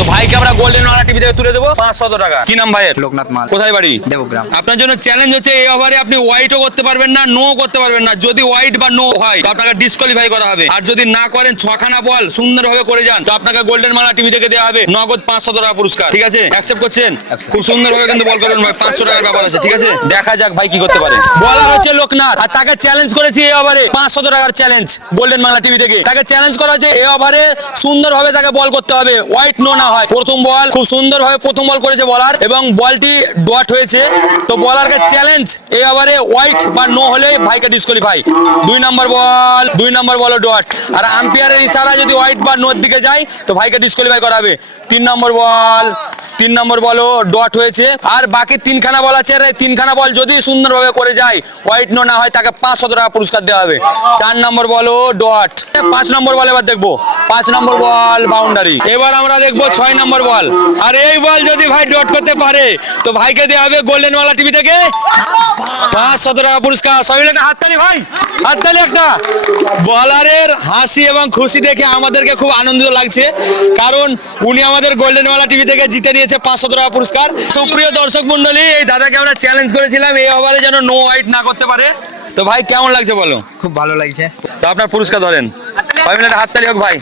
তো ভাইকে আমরা গোল্ডেন ওয়ালা টিভি থেকে তুলে দেবো। পাঁচশত টাকা। কি নাম ভাইয়ের? লোকনাথ মাল। কোথায় বাড়ি? দেবগ্রাম। আপনার জন্য চ্যালেঞ্জ হচ্ছে এই ওভারে আপনি হোয়াইটও করতে পারবেন না নো করতে পারবেন না। যদি হোয়াইট বা নো হয় তো আপনাকে ডিসকোয়ালিফাই করা হবে। আর যদি না করেন ছখানা বল সুন্দরভাবে করে যান তো আপনাকে গোল্ডেন মালা টিভি থেকে দেওয়া হবে নগদ পাঁচশো টাকা পুরস্কার। ঠিক আছে? অ্যাকসেপ্ট করছেন? খুব সুন্দরভাবে কিন্তু বল করবেন ভাই পাঁচশো টাকার ব্যাপার আছে ঠিক আছে? দেখা যাক ভাই কি করতে পারে। বলার হচ্ছে লোকনাথ আর তাকে চ্যালেঞ্জ করেছি এই ওভারে পাঁচশো টাকার চ্যালেঞ্জ গোল্ডেন বাংলা টিভি থেকে। তাকে চ্যালেঞ্জ করা হচ্ছে এই ওভারে সুন্দরভাবে তাকে বল করতে হবে হোয়াইট নো না হয়। প্রথম বল খুব সুন্দরভাবে প্রথম বল করেছে বলার এবং বলটি ডট হয়েছে। তো বলারকে চ্যালেঞ্জ এই ওভারে হোয়াইট বা নো হলে ভাইকে ডিসকোয়ালিফাই দুই নম্বর বল, দুই নম্বর বল ডট আর আম্পায়ারের ইশারা যদি হোয়াইট বা নোর দিকে যায়, তো ভাইকে ডিসকোয়ালিফাই করা হবে তিন নম্বর বল, তিন নম্বর বলও ডট হয়েছে। আর বাকি তিনখানা বল আছে তিনখানা বল যদি সুন্দরভাবে করে যায় হোয়াইট নো না হয়, তাকে পাঁচশো টাকা পুরস্কার দেওয়া হবে। চার নম্বর বলও ডট পাঁচ নম্বর বল এবার দেখব। পাঁচ নম্বর বল বাউন্ডারি এবার আমরা দেখব ছয় নম্বর বল। আর এই বল যদি ভাই ডট করতে পারে তো ভাইকে দেওয়া হবে গোল্ডেন ওয়ালা টিভি থেকে পাঁচশো টাকা পুরস্কার। সবাই একটা হাততালি ভাই হাততালি একটা। বলারের হাসি এবং খুশি দেখে আমাদেরকে খুব আনন্দিত লাগছে। কারণ উনি আমাদের গোল্ডেন ওয়ালা টিভি থেকে জিতে নিয়েছে পাঁচশো টাকা পুরস্কার। সুপ্রিয় দর্শক মন্ডলী এই দাদাকে আমরা চ্যালেঞ্জ করেছিলাম এই ওভারে যেন নো হোয়াইট না করতে পারে। তো ভাই কেমন লাগছে বলো? খুব ভালো লাগছে। তো আপনার পুরস্কার ধরেন। মিলে হাততালি হোক ভাই।